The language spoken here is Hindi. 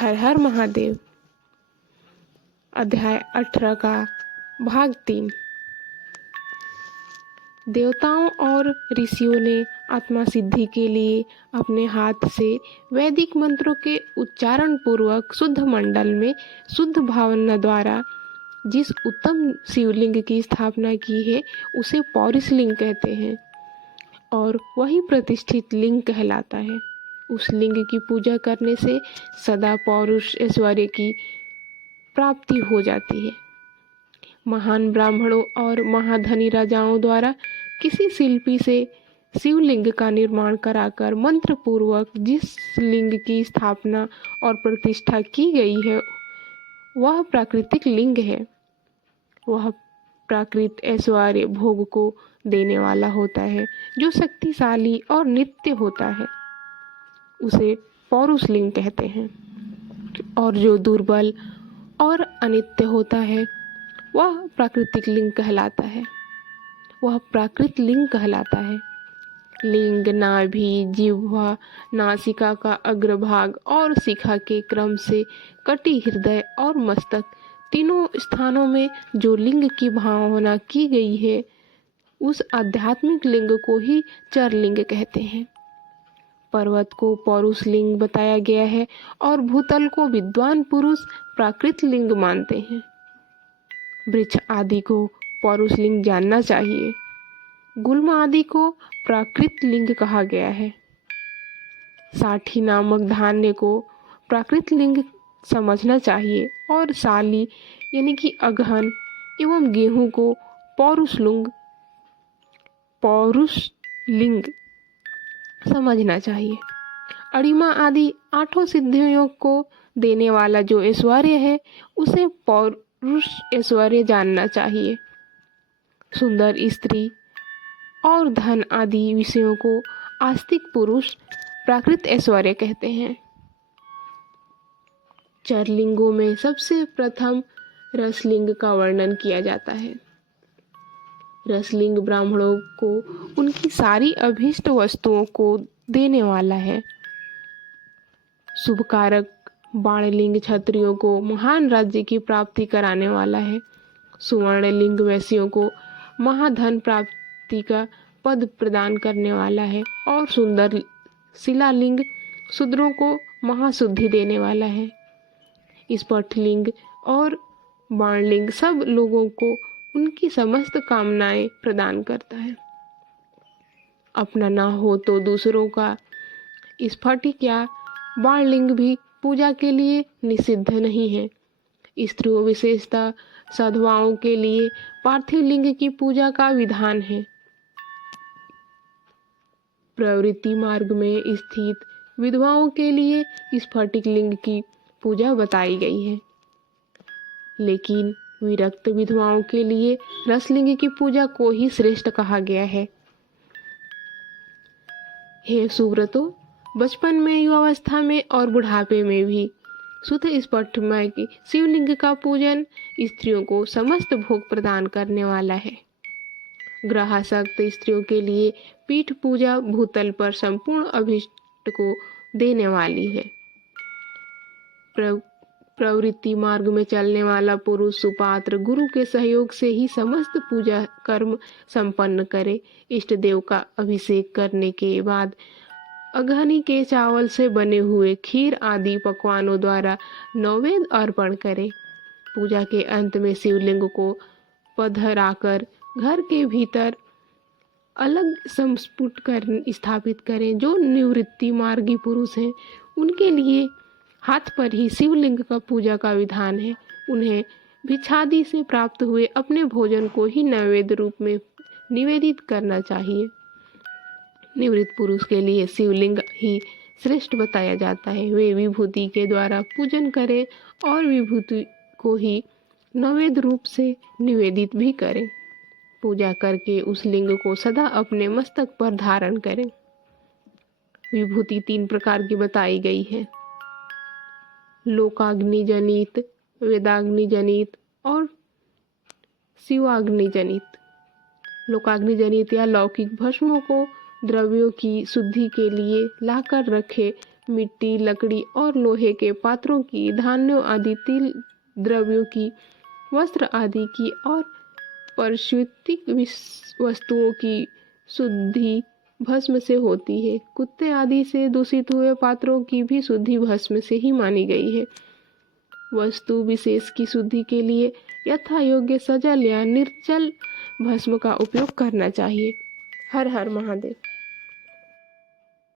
हर हर महादेव। अध्याय 18 का भाग 3। देवताओं और ऋषियों ने आत्मा सिद्धि के लिए अपने हाथ से वैदिक मंत्रों के उच्चारण पूर्वक शुद्ध मंडल में शुद्ध भावना द्वारा जिस उत्तम शिवलिंग की स्थापना की है उसे पौरुष लिंग कहते हैं और वही प्रतिष्ठित लिंग कहलाता है। उस लिंग की पूजा करने से सदा पौरुष ऐश्वर्य की प्राप्ति हो जाती है। महान ब्राह्मणों और महाधनी राजाओं द्वारा किसी शिल्पी से शिवलिंग का निर्माण कराकर मंत्र पूर्वक जिस लिंग की स्थापना और प्रतिष्ठा की गई है वह प्राकृतिक लिंग है। वह प्राकृत ऐश्वर्य भोग को देने वाला होता है जो शक्तिशाली और नित्य होता है, उसे पौरुष लिंग कहते हैं। और जो दुर्बल और अनित्य होता है वह प्राकृतिक लिंग कहलाता है। वह प्राकृत लिंग कहलाता है। लिंग नाभि, जिह्वा, नासिका का अग्रभाग और शिखा के क्रम से कटी हृदय और मस्तक तीनों स्थानों में जो लिंग की भावना की गई है उस आध्यात्मिक लिंग को ही चरलिंग कहते हैं। पर्वत को पौरुष लिंग बताया गया है और भूतल को विद्वान पुरुष प्राकृत लिंग मानते हैं। वृक्ष आदि को पौरुष लिंग जानना चाहिए। गुल्म आदि को प्राकृत लिंग कहा गया है। साठी नामक धान्य को प्राकृत लिंग समझना चाहिए और साली यानी कि अगहन एवं गेहूं को पौरुष लिंग समझना चाहिए। अणिमा आदि 8 सिद्धियों को देने वाला जो ऐश्वर्य है उसे पौरुष ऐश्वर्य जानना चाहिए। सुंदर स्त्री और धन आदि विषयों को आस्तिक पुरुष प्राकृत ऐश्वर्य कहते हैं। चरलिंगों में सबसे प्रथम रसलिंग का वर्णन किया जाता है। रसलिंग ब्राह्मणों को उनकी सारी अभीष्ट वस्तुओं को देने वाला है। शुभकारक बाणलिंग क्षत्रियों को महान राज्य की प्राप्ति कराने वाला है। सुवर्णलिंग वैश्यों को महाधन प्राप्ति का पद प्रदान करने वाला है और सुंदर शिलालिंग शूद्रों को महाशुद्धि देने वाला है। स्फटिकलिंग और बाणलिंग सब लोगों को उनकी समस्त कामनाएं प्रदान करता है। अपना ना हो तो दूसरों का स्फटिक या बाणलिंग भी पूजा के लिए निषिद्ध नहीं है। स्त्रियों विशेषतः साधुओं के लिए पार्थिव लिंग की पूजा का विधान है। प्रवृत्ति मार्ग में स्थित विधवाओं के लिए स्फटिक लिंग की पूजा बताई गई है, लेकिन विरक्त विधवाओं के लिए रसलिंग की पूजा को ही श्रेष्ठ कहा गया है। हे सुव्रतो, बचपन में, युवावस्था में और बुढ़ापे में भी शुद्ध स्फटिकमय की शिवलिंग का पूजन स्त्रियों को समस्त भोग प्रदान करने वाला है। ग्रहासक्त स्त्रियों के लिए पीठ पूजा भूतल पर संपूर्ण अभीष्ट को देने वाली है। प्रवृत्ति मार्ग में चलने वाला पुरुष सुपात्र गुरु के सहयोग से ही समस्त पूजा कर्म संपन्न करे। इष्ट देव का अभिषेक करने के बाद अघनी के चावल से बने हुए खीर आदि पकवानों द्वारा नैवेद्य अर्पण करे। पूजा के अंत में शिवलिंग को पधराकर घर के भीतर अलग संस्फुट कर स्थापित करें। जो निवृत्ति मार्गी पुरुष हैं उनके लिए हाथ पर ही शिवलिंग का पूजा का विधान है। उन्हें भिक्षादि से प्राप्त हुए अपने भोजन को ही नैवेद्य रूप में निवेदित करना चाहिए। निवृत्त पुरुष के लिए शिवलिंग ही श्रेष्ठ बताया जाता है। वे विभूति के द्वारा पूजन करें और विभूति को ही नैवेद्य रूप से निवेदित भी करें। पूजा करके उस लिंग को सदा अपने मस्तक पर धारण करें। विभूति 3 प्रकार की बताई गई है: लोकाग्नि जनित, वेदाग्नि जनित और शिवाग्नि जनित। लोकाग्नि जनित या लौकिक भस्मों को द्रव्यों की शुद्धि के लिए लाकर रखे। मिट्टी, लकड़ी और लोहे के पात्रों की, धान्यों आदि, तिल द्रव्यों की, वस्त्र आदि की और प्राकृतिक वस्तुओं की शुद्धि भस्म से होती है। कुत्ते आदि से दूषित हुए पात्रों की भी शुद्धि भस्म से ही मानी गई है। वस्तु विशेष की शुद्धि के लिए यथा योग्य सजल या निर्जल भस्म का उपयोग करना चाहिए। हर हर महादेव।